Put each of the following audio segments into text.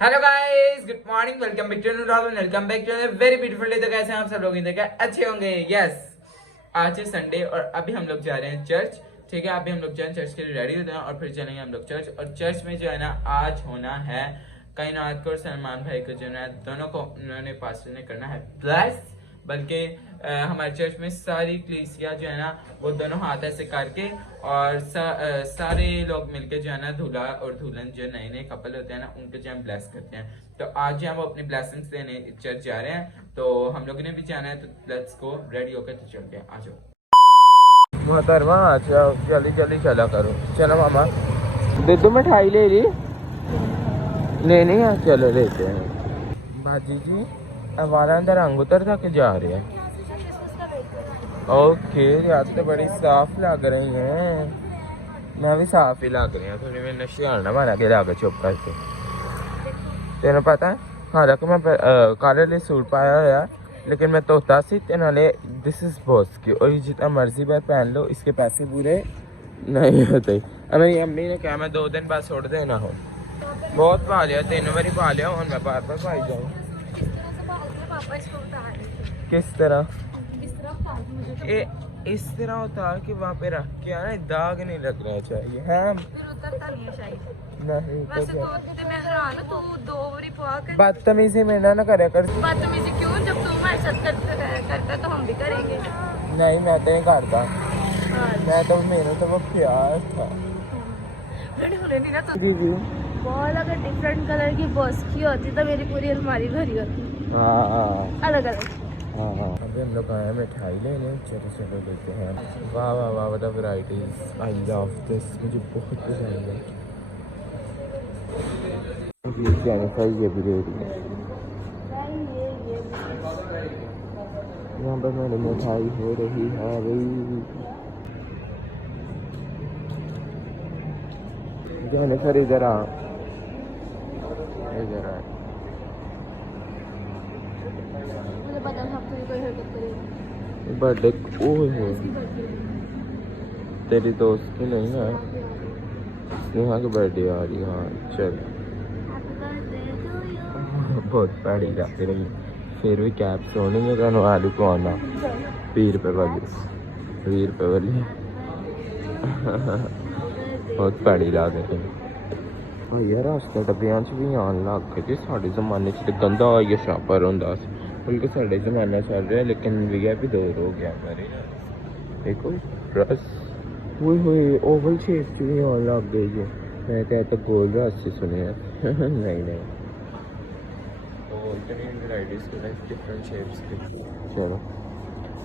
Hello guys, good morning, welcome back to vlog, welcome back to very beautiful day. तो कैसे हैं आप सब लोग? देखा अच्छे होंगे। यस, आज है संडे और अभी हम लोग जा रहे हैं चर्च। ठीक है, अभी हम लोग जाएं चर्च के लिए रेडी होते हैं और फिर चलेंगे हम लोग चर्च। और चर्च में जो है ना आज होना है कायनात को और सलमान भाई को जो है दोनों को उन्होंने पास्टर ने करना है प्लस। बल्कि हमारे चर्च में सारी कलीसिया जो है ना वो दोनों हाथ ऐसे करके और सारे लोग मिलके जो है ना दूल्हा और दुल्हन जो नए नए कपल होते हैं ना उनको जो हम ब्लेस करते हैं। तो आज जो हम वो अपनी ब्लेसिंग्स देने चर्च जा रहे हैं, तो हम लोगों ने भी जाना है। तो लेट्स गो, रेडी होकर तो चलते हैं। आ जाओ मोहतरमा, अच्छा जल्दी जल्दी चला करो। चलो मामा, दीदू मिठाई ले ली, लेनी है? चलो लेते हैं। भाजी जी हमारा अंदर रंग उतर था के जा रहे हैं। ओके, यार तो बड़ी साफ लग रही हैं। मैं भी साफ ही लग रही हूँ। थोड़ी मैं नशे आना मारा के आगे चुप करके। तेन पता है, हालांकि मैं काले लिए सूट पाया हुआ लेकिन मैं तोता सी ते नाले दिस इज बॉस की और जितना मर्जी बार पहन लो, इसके पैसे पूरे नहीं होते। मेरी अम्मी ने कहा मैं 2 दिन बाद छोड़ देना हो। बहुत पा लिया, 3 बारी पा लिया और मैं बार बार पाई जाऊँ। किस तरह? इस तरह उतार के वहाँ पे रख के आना, दाग नहीं लग रहा चाहिए। हाँ नहीं बदतमीजी में ना करे कर। बदतमीजी क्यों? जब तुम हमारे साथ करता तो हम भी करेंगे। नहीं मैं तो नहीं करता। मैं तो मेरा तो वो प्यार था। दीदी बॉल अगर डिफरेंट कलर की बॉस की होती तो मेरी पूरी अलमारी भरी होती। अलग अलग। अभी हम लोग आए हैं मिठाई लेने। चलो चलो लेते हैं। वाह वाह वाह, what varieties, I love this, मुझे बहुत पसंद है। ये भी ले रही है। यहाँ पर मेरी मिठाई हो रही है भाई। जो सर इधर आ, इधर आ। बर्थडे ओह तेरी दोस्त की नहीं है, स्नेहा की बर्थडे आ रही। हाँ चल, बहुत बड़ी लग रही। फिर भी कैप सोनी है तेन आलू पवाना 20 रुपए वाली, 20 रुपए वाली बहुत बड़ी लग रही यार। रास्ते डब्बियां च भी आन लग गए। साढ़े जमाने च गंदा आइया शापर होंदा, बल्कि साढ़े जमाना चल रहा है लेकिन वीआईपी दूर हो गया हमारे। देखो रस हुई ओवल शेप च भी आन लग गई है। मैं तो गोल रस से सुने नहीं नहीं, डिफरेंट शेप्स के। चलो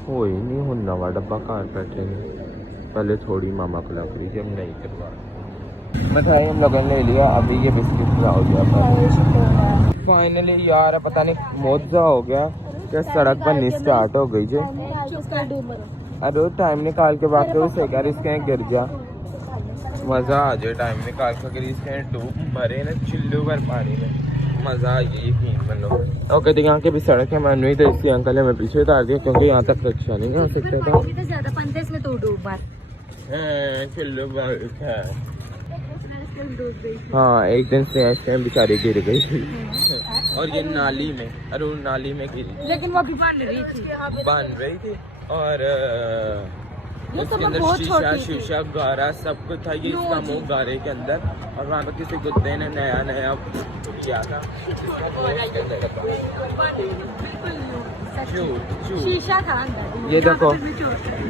हो ही नहीं हूँ नवा डब्बा घर बैठे नहीं। पहले थोड़ी मामा को लग रही थी, हम नहीं करवा। मिठाई हम लोगों ने ले लिया। अभी ये बिस्किट हो गया फाइनली। यार पता नहीं मोजा हो गया क्या, सड़क बननी स्टार्ट हो गई। अरे टाइम निकाल के बाकी उसे कर इसके गिर जा, मजा आ जाए। टाइम निकाल के अगर इसके डूब मरे ना चिल्लू भर पानी में, मजा आ गया यकीन मानो। और कहते यहाँ के भी सड़क है मन नहीं, तो इसके अंकल हमें पीछे उतार दिया क्योंकि यहाँ तक रक्षा नहीं आ सकता था। चिल्लू भर है। हाँ एक दिन से ऐसे बेचारी गिर गई थी और ये नाली में, अरे नाली में गिरी, लेकिन वो भी बन रही थी और इसके अंदर शीशा गारा सब कुछ था। ये इसका मुंह गारे के अंदर और वहाँ पर किसी कुत्ते ने नया किया था। शीशा था अंदर। ये देखो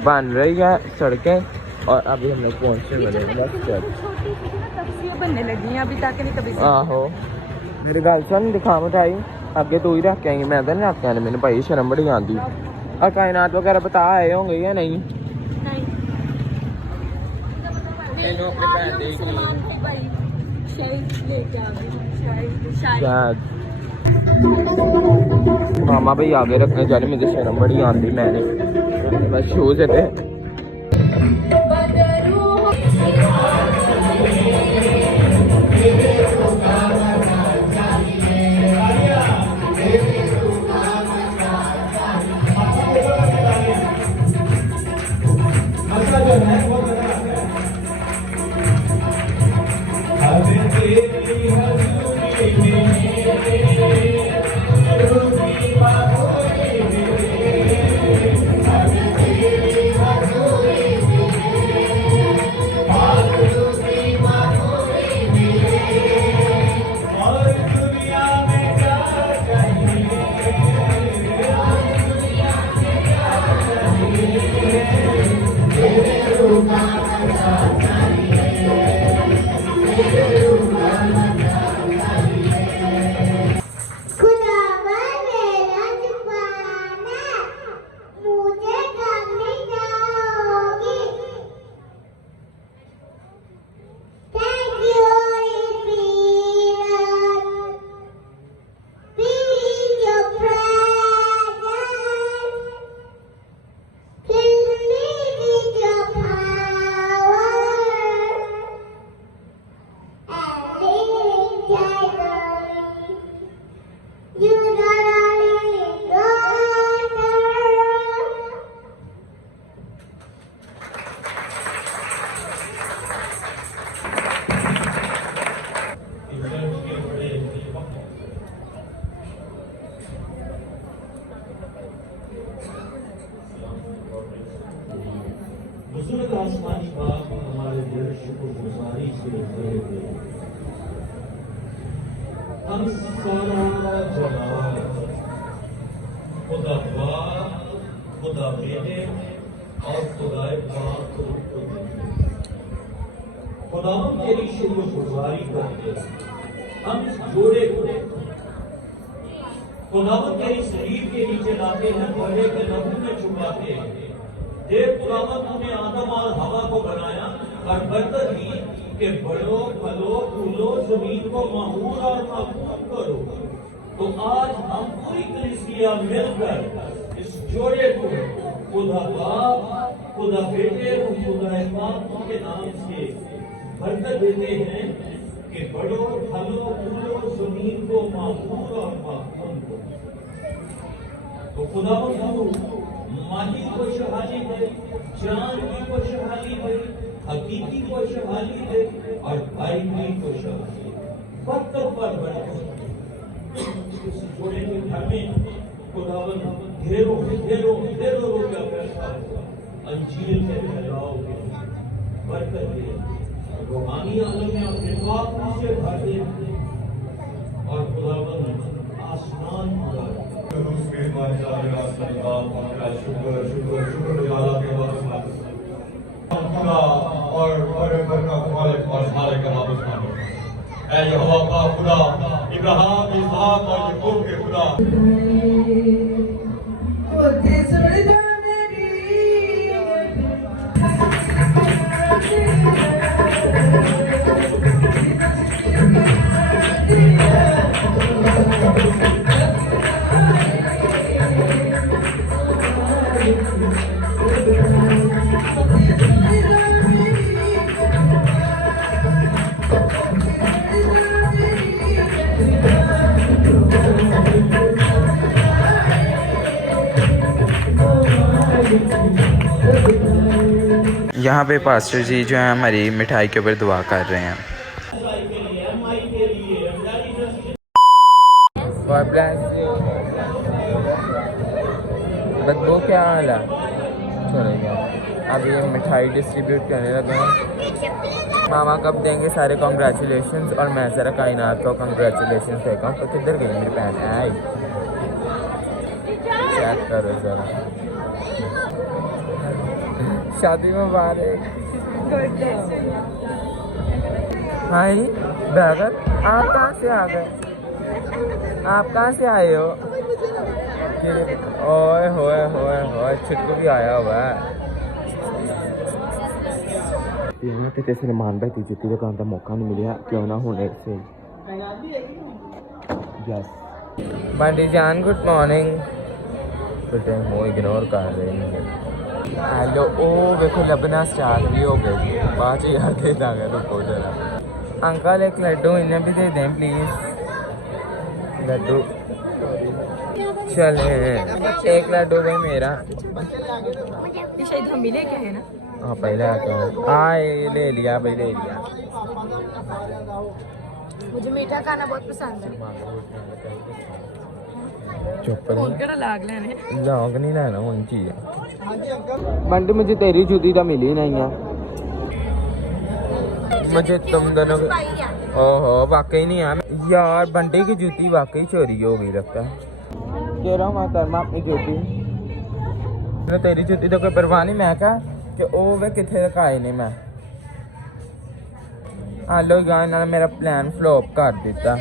बन रही है सड़कें और अभी हम लोग पहुँचने वाले बनने लगी अभी तक नहीं कभी। आहो मेरी गल सुन, दिखा मिठाई आगे तू ही रख के आई, मैं तो नहीं रख के आने। मैंने भाई शर्म बड़ी आती। और कायनात वगैरह बता आए होंगे या नहीं? मामा भाई आगे रखने जा रहे, मुझे शर्म बड़ी आती। मैंने बस शूज थे। हज़रत बुजुर्ग आसमानी बाप हमारे दिल शुक्रगुजारी से भरे हुए हम सारा जलाल खुदा बाप खुदा बेटे और खुदाए पाक को खुदा तेरी शुक्रगुजारी करते हम इस जोड़े को खुदा तेरी शरीर के नीचे लाते हैं बड़े के लहू में छुपाते हैं। देव खुदावन ने आदम और हवा को बनाया और बरकत दी कि बढ़ो फलो फूलो जमीन को महूर और महफूज करो। तो आज हम पूरी कलीसिया मिलकर इस जोड़े को खुदा बाप खुदा बेटे और खुदा पाक के नाम से बरकत देते हैं कि बढ़ो फलो फूलो जमीन को महूर और महफूज करो। तो खुदावन माही खुशहाली दे, जान की खुशहाली दे, हकीकी खुशहाली दे और भाई की खुशहाली वक्त पर बढ़े। इस जोड़े के घर में खुदावन ढेरों ढेरों ढेरों रुपया पैसा अंजीर के फैलाव के बरकत दे, रूहानी आलम में अपने बाप से भर दे और खुदावन आसमान का खुदा और बड़े बरकत मालिक और मालिक का नाम सुनाओ। ऐ यहोवा का खुदा इब्राहिम इसहाक और याकूब के खुदा यहाँ पे पास्टर जी जो है हमारी मिठाई के ऊपर दुआ कर रहे हैं। बदबू क्या हाल है? चलेगा। अब ये मिठाई डिस्ट्रीब्यूट करने लगे हैं। मामा कब देंगे सारे कॉन्ग्रेचुलेशंस और मैं ज़रा कायनात को कॉन्ग्रेचुलेशंस देता हूँ। तो किधर गई मेरी बहन? आई चेक करो ज़रा। शादी मुबारक। हाय ब्रदर, आप कहाँ से आ गए? आप कहाँ से आए हो? ओए होए होए होए, छिटकू भी आया हुआ है। ते किसी ने मान भाई जुत्ती दुकान का मौका नहीं मिला, क्यों ना होने से। यस बंटी जान, गुड मॉर्निंग। बेटे वो इग्नोर कर रहे हैं। हेलो। ओ देखो लबना स्टार्ट भी हो गई। बाद में याद दे दांगा रुको जरा। अंकल एक लड्डू इन्हें भी दे दें प्लीज। लड्डू चले, एक लड्डू भाई मेरा। ये शायद हम मिले क्या है ना? हाँ पहले आके हाँ ले लिया भाई, ले लिया। मुझे मीठा खाना बहुत पसंद है। चुप लाग लेने लॉग नहीं लेना कौन चीज है बंटी मुझे तेरी जूती तो मिली नहीं है मुझे तुम दोनों ओहो वाकई नहीं है यार बंटी की जूती वाकई चोरी हो गई लगता है कह रहा हूँ मैं तेरे में अपनी जूती तेरी जूती तो कोई परवाह नहीं मैं कहा कि ओ वे किथे रखाए नहीं मैं हालो इन्होंने मेरा प्लान फ्लॉप कर दिता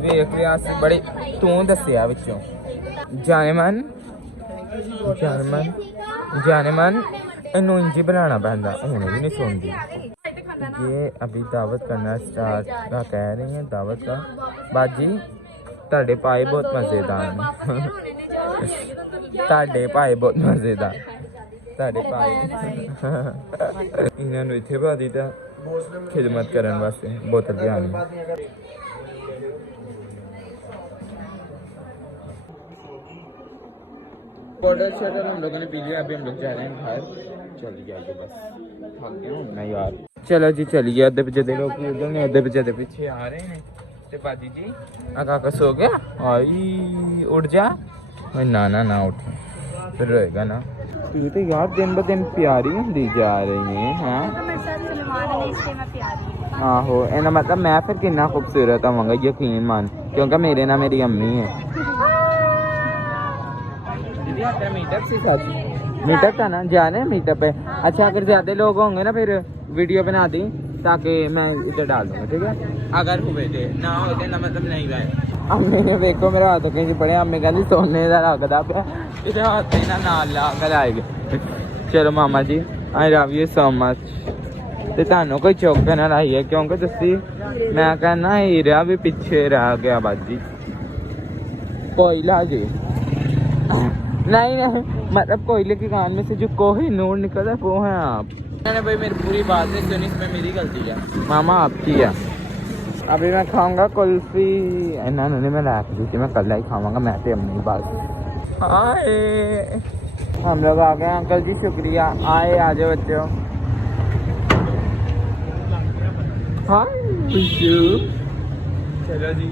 वेख लिया बड़ी तू दसिया विचों जाने मन इनू इंजी बनाना पैंदा हुणे भी नहीं सुनती ये अभी दावत करना स्टार्ट का कह रही हैं दावत का बाजी ताड़े पाए बहुत मजेदार ने ताड़े पाए बहुत मजेदार ताड़े पाए इन्होंने इत्थे पा दिता खिदमत करने वास्ते बोतल ध्यान बॉर्डर शटर हम लोगों ने पी लिया अभी हम लोग जा रहे हैं घर चल गया ये बस थक गया हूं मैं यार चलो जी चलिए अद्धे पिछे लोग उधर ने अद्धे पीछे आ रहे हैं ते बाजी जी काका सो गया आई उठ जा ना ना ना उठ फिर रहेगा ना ये तो यार दिन ब दिन प्यारी होंदी जा रही है हाँ आहो इन्हें मतलब मैं फिर कितना खूबसूरत होवांगा यकीन मान क्योंकि मेरे ना मेरी अम्मी है मीटअप था ना जाने मीटअप पे अच्छा अगर ज्यादा लोग होंगे ना फिर वीडियो बना दी ताकि मैं इधर डाल दूंगा ठीक है अगर हुए थे ना होते ना मतलब नहीं गए अम्मी ने देखो मेरा हाथ कहीं पड़े अम्मी कहती सोने का लगता पे इधर हाथ ना नाल ला कर आएगा चलो मामा जी I love you so much ਤੇ ਤੁਹਾਨੂੰ ਕੋਈ ਚੁੱਕ ਨਾ ਲਾਈਏ क्योंकि ਤੁਸੀਂ मैं कहना हीरा भी पीछे रह गया बाजी कोई ला जी नहीं नहीं मतलब कोयले की कान में से जो कोहिनूर निकला वो है आप मैंने भाई मेरी पूरी बात नहीं सुनी इसमें मेरी गलती है मामा आपकी है अभी मैं खाऊंगा कुल्फी इन्होंने मैं ला दी थी मैं कल ही खाऊंगा मैं तो अम्मी बात हाय हम लोग आ गए अंकल जी शुक्रिया आए आ जाओ बच्चों हाय चलो जी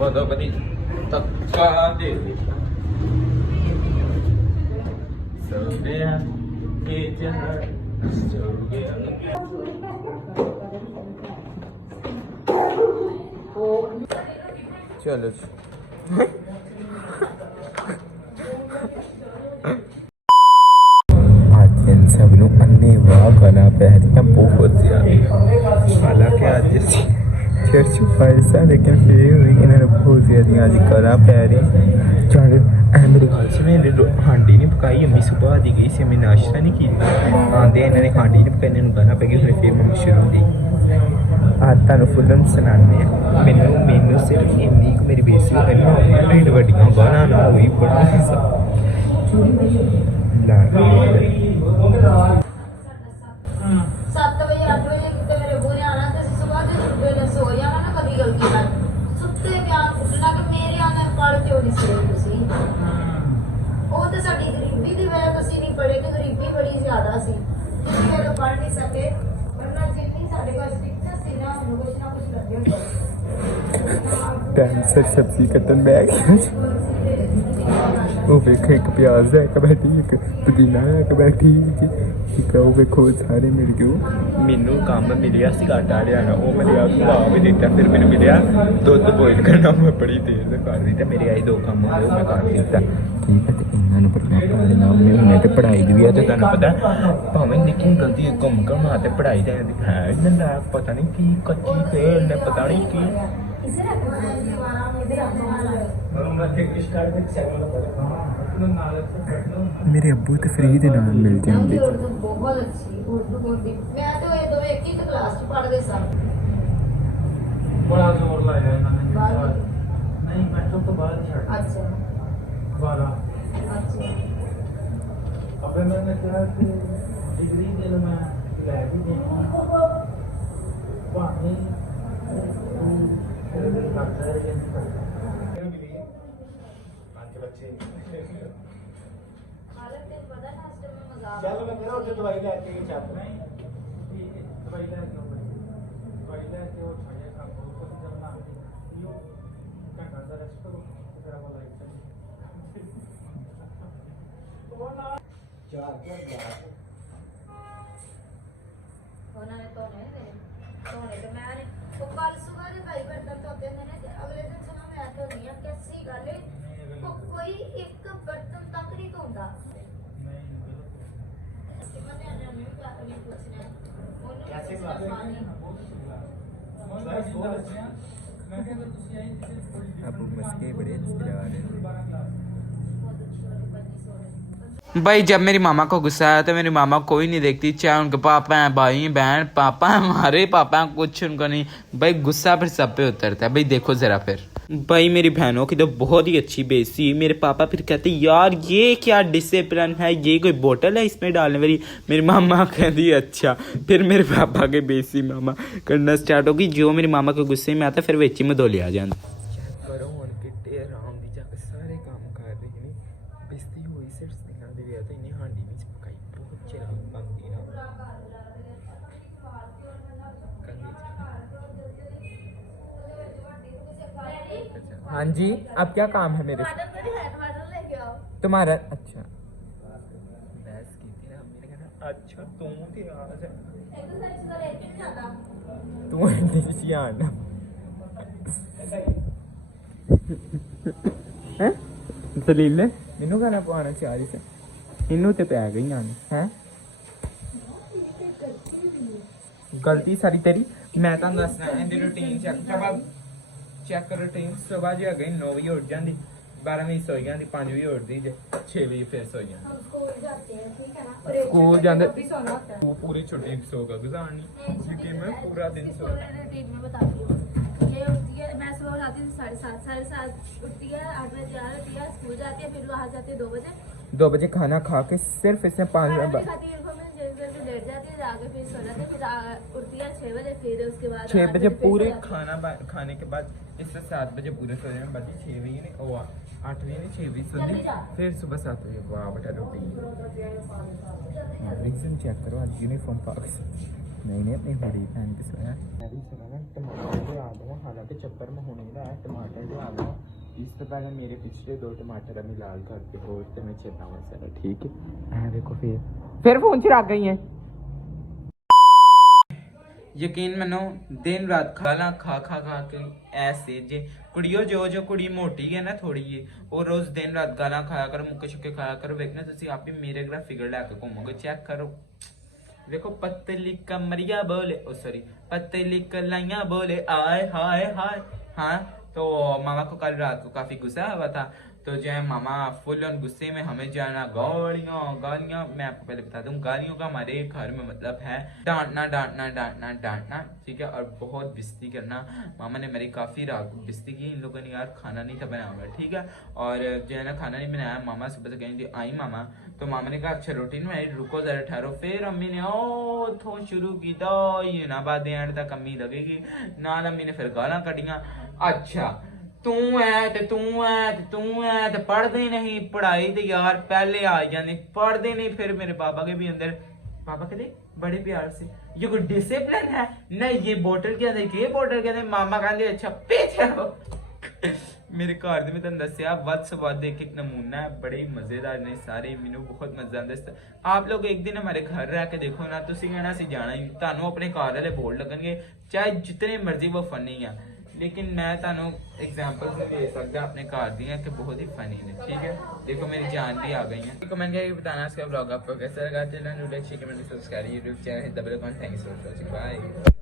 बदोबदी तक्का दे सो गया ये जहां सो गया चलो सब लोग अन्ने वाह बना पहनना बहुत ज्यादा हालांकि आज चर्च पैसा लेकिन फिर इन्होंने बहुत ज्यादा आज करा पैरी चल मेरे गल से मैंने हांडी नहीं पकाई अम्मी सुबह दी गई सी अम्मी नाश्ता नहीं किया आंदे इन्होंने हांडी नहीं पकाई इन्होंने गाना पै गया फिर मम्मी शुरू दी आज तुम फुलन सुनाने मैनू सिर्फ इन्नी मेरी बेइज्जती करनी ढेड वड्डियां गाना ना हुई बड़ा 7 ਵਜੇ 8 ਵਜੇ ਕਿਤੇ ਮੇਰੇ ਬੋਲੇ ਆਣਾ ਤੇ ਸਵੇਰ ਦੇ ਵੇਲੇ ਸੋ ਜਾਣਾ ਨਾ ਕਦੀ ਗਲਤੀ ਨਾਲ ਸੁੱਤੇ ਪਿਆਰ ਉੱਠਣਾ ਕਿ ਮੇਰੇ ਆਂਦੇ ਪੜ ਕਿਉਂ ਨਹੀਂ ਸੋਏ ਤੁਸੀਂ ਉਹ ਤਾਂ ਸਾਡੀ ਗਰੀਬੀ ਦੀ ਵਜ੍ਹਾ ਤੋਂ ਅਸੀਂ ਨਹੀਂ ਪੜੇ ਕਿ ਗਰੀਬੀ ਬੜੀ ਜ਼ਿਆਦਾ ਸੀ ਜਿੱਥੇ ਉਹ ਪੜ ਨਹੀਂ ਸਕੇ ਵਰਨਾ ਜਿੰਨੀ ਸਾਡੇ ਕੋਲ ਸਟਿਕਨੈਸ ਸੀ ਨਾ ਉਹਨੂੰ ਕੁਛ ਨਾ ਕੁਛ ਲੱਗੇ कैंसर सब्जी कटन बैग वो वेखो एक प्याज है एक बैठी एक पुदीना है एक बैठी ठीक है वो वेखो सारे मिल गए मैनू काम मिलिया सी आटा लियाना वो मैं लिया खवा भी दिता फिर मैंने मिलिया दुध बॉयल करना मैं बड़ी देर से कर दिता मेरे आई 2 काम होए मैं कर दिता ठीक है तो इन्होंने पढ़ना पढ़ना मैं तो पढ़ाई दी भी है तो तुहानू पता भावें निक्की गलती घूम घुमा ते पढ़ाई दे है इन्हें पता नहीं की कच्ची तेल ने पता नहीं की मेरे अब्बू तो फ्री दे नाल मिल जाते बहुत अच्छी उर्दू बोलती मैं तो ये दो एक ही क्लास ਚ ਪੜ੍ਹਦੇ ਸਾਂ बड़ा जोर लाया इन्होंने ਬਾਅਦ नहीं मेट्रो तो बाद छड़ ਅੱਛਾ 12 ਅੱਛਾ अबे मैंने कहा कि डिग्री दे लो मैं ले भी देंगे पानी लगता है कि ਹਾਲਤ ਤੇ ਪਤਾ ਨਾ ਇਸ ਟਾਈਮ ਮਜ਼ਾਕ चल मैं तेरा उसे दवाई लेके ही चाहता नहीं ਉਹਨਾਂ ਨੇ ਧੋਣੇ ਤੇ ਮੈਂ ਉਹ ਕੱਲ ਸਵੇਰ ਦੇ ਭਾਈ ਬਰਤਨ ਧੋਤੇ ਹੁੰਦੇ ਨੇ ਤੇ ਅਗਲੇ ਦਿਨ ਸਵੇਰ ਮੈਂ ਧੋਣੀ ਆ ਕਿਸੀ ਗੱਲ ਏ ਕੋਈ ਇੱਕ ਬਰਤਨ ਤੱਕ ਨਹੀਂ ਧੋਂਦਾ भाई जब मेरी मामा को गुस्सा आया तो मेरी मामा कोई नहीं देखती, चाहे उनके पापा हैं, भाई बहन, पापा हैं, हमारे पापा हैं, कुछ उनको नहीं। भाई गुस्सा फिर सब पे उतरता है। भाई देखो जरा फिर भाई मेरी बहनों की तो बहुत ही अच्छी बेइज्जती। मेरे पापा फिर कहते यार ये क्या डिसिप्लिन है, ये कोई बोतल है इसमें डालने वाली। मेरी मामा कहती अच्छा। फिर मेरे पापा के बेइज्जती मामा करना स्टार्ट होगी। जो मेरी मामा के गुस्से में आता फिर वेची में धोले आ जाता। हाँ जी, अब क्या काम है मेरे से? तुम्हारा अच्छा बहस की थी ना, मैंने कहा अच्छा तू थे तू नहीं आना हैं दलील ने मैनू गाना पाना चाह रही से इनू ते पै गई आने हैं गलती सारी तेरी। मैं तुहानू दसना इहदी रूटीन चेक करो। रूटीन सुबह जी गई 9 बजे उठ जाती, 12 बजे सो जाती, 5 बजे उठती जे 6 बजे फिर सो जाती। स्कूल जाते वो पूरी छुट्टी सो कर गुजारनी, क्योंकि मैं पूरा दिन सो रूटीन में बताती हूँ। ये उठती है, मैं सुबह उठाती हूँ 7:30 उठती है, 8 बजे तैयार होती है, स्कूल जाती है, फिर वहाँ जाती है 2 बजे खाना खा के सिर्फ इसमें 5 लेट जाती है, आगे फिर सो जाती है, फिर उठती है 6 बजे, फिर उसके बाद 6 बजे पूरे खाना खाने के बाद इससे 7 बजे पूरे सो जाए, बाकी 6 बजे नहीं ओ 8 बजे नहीं 6 बजे सो फिर सुबह 7 बजे। वाह बेटा रूटीन रीजन चेक करो। आज यूनिफॉर्म पाक मैंने अपनी बड़ी पहन के सोया। टमाटर ले आ दूँगा, हालांकि चप्पर में होने का है। टमाटर ले आ दूँगा, इससे पहले मेरे पिछले 2 टमाटर अभी लाल करके हो तो मैं चेता हुआ सर ठीक है। देखो फिर फोन चला गई है। यकीन मनो दिन रात खाना खा के ऐसे जे कुड़ियो जो कुड़ी मोटी है ना थोड़ी जी, वो रोज दिन रात गाना खाया करो, मुक्के शुक्के खाया करो। देखना तुसी आप ही मेरे ग्राफ फिगर लैके घूमोगे। चेक करो देखो पतली कमरिया बोले ओ सॉरी पतली कलाइया बोले आए हाय हाय। हाँ तो मामा को कल रात को काफी गुस्सा हुआ था, तो जो है मामा फुल ऑन गुस्से में हमें जाना गालियाँ। मैं आपको पहले बता दूं गालियों का हमारे घर में मतलब है डांटना ठीक है, और बहुत बेइज्जती करना। मामा ने मेरी काफ़ी रात बेइज्जती की। इन लोगों ने यार खाना नहीं था बनाया हुआ ठीक है, और जो है ना खाना नहीं बनाया। मामा सुबह से कहीं आई मामा, तो मामा ने कहा अच्छा रोटी नहीं आई, रुको जरा ठहरो। फिर अम्मी ने थो शुरू की ये ना बाद एंड तक अम्मी लगेगी ना, अम्मी ने फिर गालां कटियां। अच्छा तू है ते पढ़दे नहीं, पढ़ाई तो यार पहले आ जाने, पढ़दे नहीं। फिर मेरे पापा के भी अंदर पापा कहते बड़े प्यार से ये कोई डिसिप्लिन है नहीं, ये बोतल के अंदर ये बोतल के अंदर। मामा कहते अच्छा पीछे मेरे घर में तुम दसिया वध स्वाद एक नमूना है, बड़े मजेदार ने सारे, मैनू बहुत मजा आता। आप लोग एक दिन हमारे घर रह के देखो ना, तुसी कहना सी जाना ही, तुहानू अपने घर वाले बोर्ड लगनगे चाहे जितने मर्जी वो फनी है, लेकिन मैं तुहानू एग्जांपल्स नहीं दे सकता अपने घर दी कि बहुत ही फनी ने ठीक है। देखो मेरी जान भी आ गई है। कमेंट करके बताना इसका ब्लॉग आपको कैसा लगा। Channel like share comment subscribe YouTube channel दबा दो। Thanks for watching, bye.